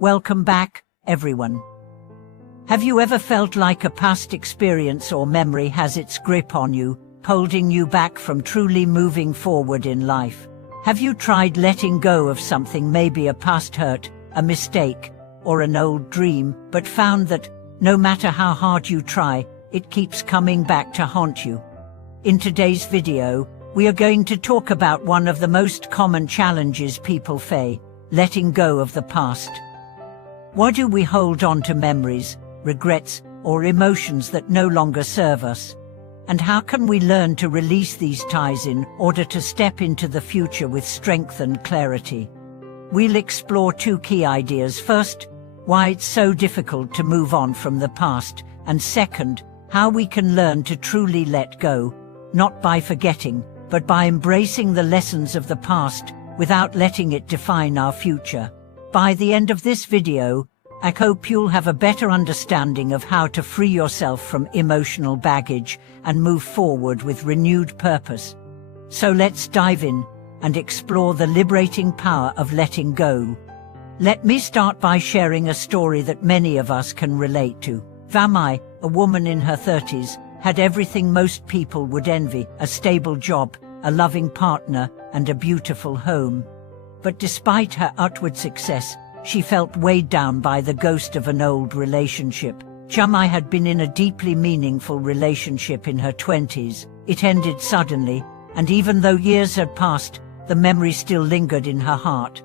Welcome back, everyone. Have you ever felt like a past experience or memory has its grip on you, holding you back from truly moving forward in life? Have you tried letting go of something, maybe a past hurt, a mistake, or an old dream, but found that, no matter how hard you try, it keeps coming back to haunt you? In today's video, we are going to talk about one of the most common challenges people face, letting go of the past. Why do we hold on to memories, regrets, or emotions that no longer serve us? And how can we learn to release these ties in order to step into the future with strength and clarity? We'll explore two key ideas. First, why it's so difficult to move on from the past, and second, how we can learn to truly let go, not by forgetting, but by embracing the lessons of the past without letting it define our future. By the end of this video, I hope you'll have a better understanding of how to free yourself from emotional baggage and move forward with renewed purpose. So let's dive in and explore the liberating power of letting go. Let me start by sharing a story that many of us can relate to. Vamai, a woman in her 30s, had everything most people would envy: a stable job, a loving partner, and a beautiful home. But despite her outward success, she felt weighed down by the ghost of an old relationship. Vamai had been in a deeply meaningful relationship in her 20s. It ended suddenly, and even though years had passed, the memory still lingered in her heart.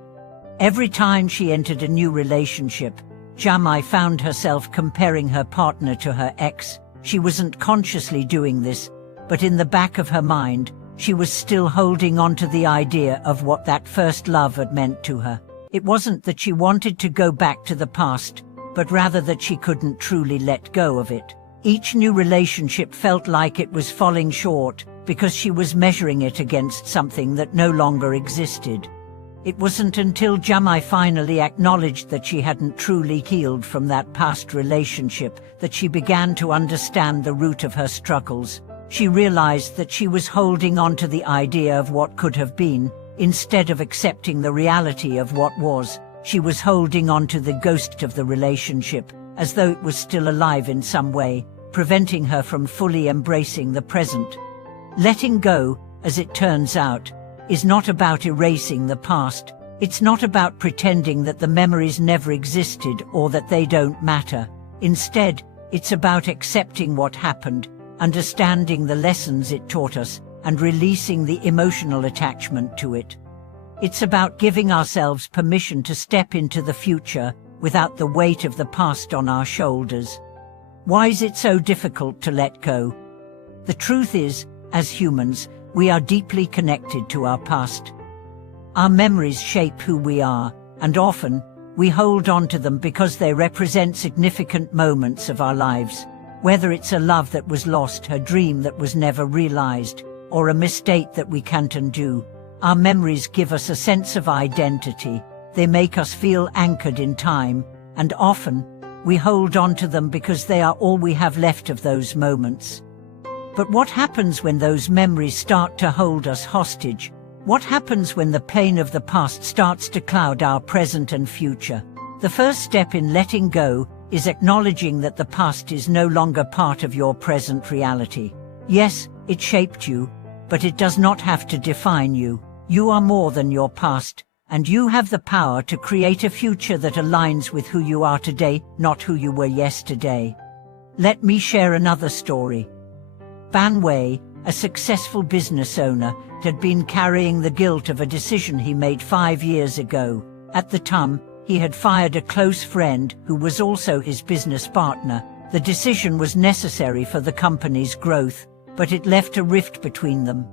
Every time she entered a new relationship, Vamai found herself comparing her partner to her ex. She wasn't consciously doing this, but in the back of her mind, she was still holding on to the idea of what that first love had meant to her. It wasn't that she wanted to go back to the past, but rather that she couldn't truly let go of it. Each new relationship felt like it was falling short because she was measuring it against something that no longer existed. It wasn't until Vamai finally acknowledged that she hadn't truly healed from that past relationship that she began to understand the root of her struggles. She realized that she was holding on to the idea of what could have been, instead of accepting the reality of what was. She was holding on to the ghost of the relationship, as though it was still alive in some way, preventing her from fully embracing the present. Letting go, as it turns out, is not about erasing the past. It's not about pretending that the memories never existed or that they don't matter. Instead, it's about accepting what happened, understanding the lessons it taught us, and releasing the emotional attachment to it. It's about giving ourselves permission to step into the future without the weight of the past on our shoulders. Why is it so difficult to let go? The truth is, as humans, we are deeply connected to our past. Our memories shape who we are, and often, we hold on to them because they represent significant moments of our lives. Whether it's a love that was lost, a dream that was never realized, or a mistake that we can't undo, our memories give us a sense of identity. They make us feel anchored in time, and often, we hold on to them because they are all we have left of those moments. But what happens when those memories start to hold us hostage? What happens when the pain of the past starts to cloud our present and future? The first step in letting go is acknowledging that the past is no longer part of your present reality. Yes, it shaped you, but it does not have to define you. You are more than your past, and you have the power to create a future that aligns with who you are today, not who you were yesterday. Let me share another story. Ban Wei, a successful business owner, had been carrying the guilt of a decision he made 5 years ago. At the time, he had fired a close friend who was also his business partner. The decision was necessary for the company's growth, but it left a rift between them.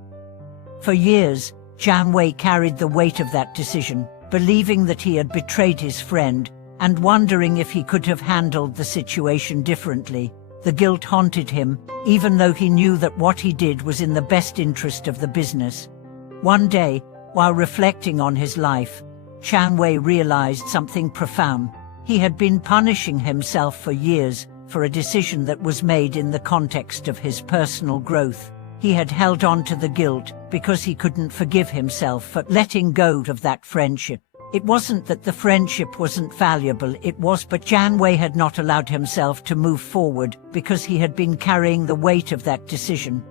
For years, Ban Wei carried the weight of that decision, believing that he had betrayed his friend, and wondering if he could have handled the situation differently. The guilt haunted him, even though he knew that what he did was in the best interest of the business. One day, while reflecting on his life, Ban Wei realized something profound. He had been punishing himself for years for a decision that was made in the context of his personal growth. He had held on to the guilt because he couldn't forgive himself for letting go of that friendship. It wasn't that the friendship wasn't valuable, it was, but Janwei had not allowed himself to move forward because he had been carrying the weight of that decision.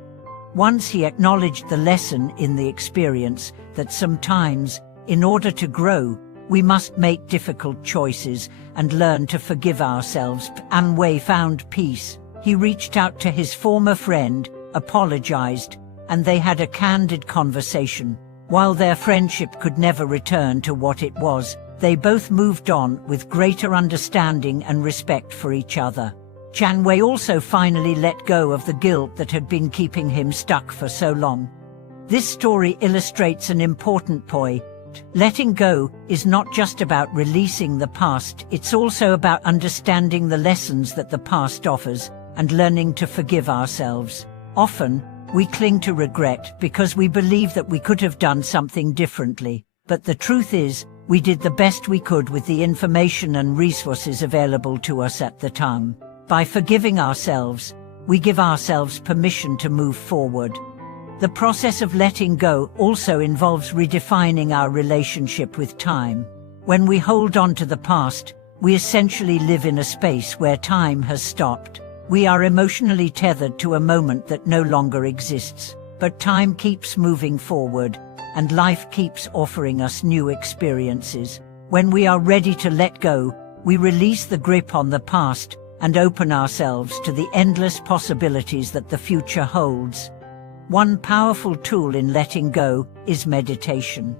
Once he acknowledged the lesson in the experience that sometimes, in order to grow, we must make difficult choices and learn to forgive ourselves, Janwei found peace. He reached out to his former friend, apologized, and they had a candid conversation. While their friendship could never return to what it was, they both moved on with greater understanding and respect for each other. Janwei also finally let go of the guilt that had been keeping him stuck for so long. This story illustrates an important point. Letting go is not just about releasing the past, it's also about understanding the lessons that the past offers and learning to forgive ourselves. Often, we cling to regret because we believe that we could have done something differently. But the truth is, we did the best we could with the information and resources available to us at the time. By forgiving ourselves, we give ourselves permission to move forward. The process of letting go also involves redefining our relationship with time. When we hold on to the past, we essentially live in a space where time has stopped. We are emotionally tethered to a moment that no longer exists. But time keeps moving forward, and life keeps offering us new experiences. When we are ready to let go, we release the grip on the past and open ourselves to the endless possibilities that the future holds. One powerful tool in letting go is meditation.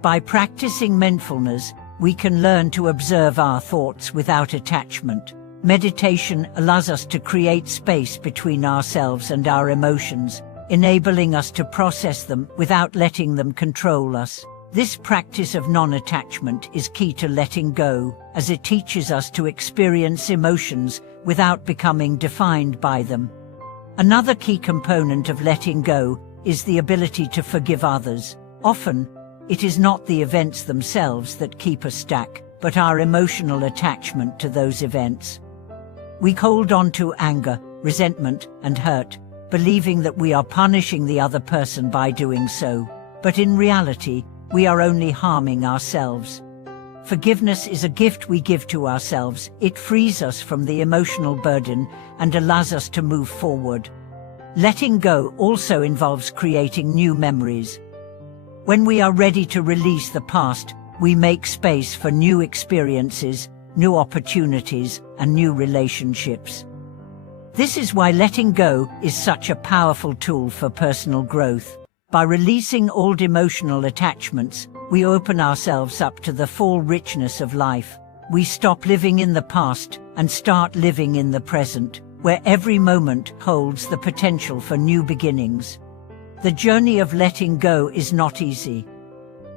By practicing mindfulness, we can learn to observe our thoughts without attachment. Meditation allows us to create space between ourselves and our emotions, enabling us to process them without letting them control us. This practice of non-attachment is key to letting go, as it teaches us to experience emotions without becoming defined by them. Another key component of letting go is the ability to forgive others. Often, it is not the events themselves that keep us stuck, but our emotional attachment to those events. We hold on to anger, resentment, and hurt, believing that we are punishing the other person by doing so. But in reality, we are only harming ourselves. Forgiveness is a gift we give to ourselves. It frees us from the emotional burden and allows us to move forward. Letting go also involves creating new memories. When we are ready to release the past, we make space for new experiences, new opportunities, and new relationships. This is why letting go is such a powerful tool for personal growth. By releasing old emotional attachments, we open ourselves up to the full richness of life. We stop living in the past and start living in the present, where every moment holds the potential for new beginnings. The journey of letting go is not easy.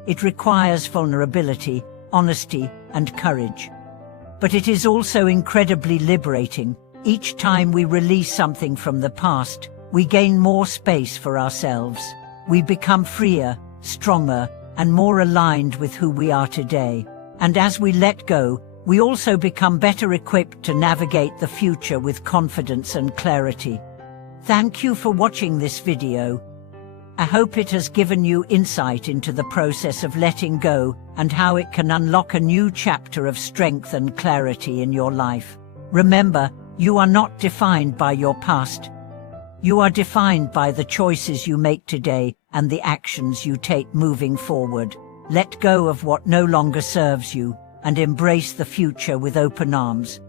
It requires vulnerability, honesty, and courage. But it is also incredibly liberating. Each time we release something from the past, we gain more space for ourselves. We become freer, stronger, and more aligned with who we are today. And as we let go, we also become better equipped to navigate the future with confidence and clarity. Thank you for watching this video. I hope it has given you insight into the process of letting go and how it can unlock a new chapter of strength and clarity in your life. Remember, you are not defined by your past. You are defined by the choices you make today and the actions you take moving forward. Let go of what no longer serves you and embrace the future with open arms.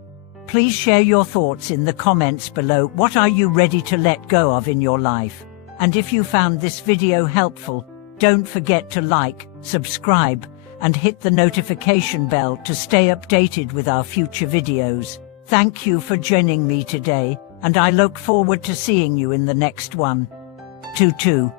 Please share your thoughts in the comments below. What are you ready to let go of in your life? And if you found this video helpful, don't forget to like, subscribe, and hit the notification bell to stay updated with our future videos. Thank you for joining me today, and I look forward to seeing you in the next one. 2-2.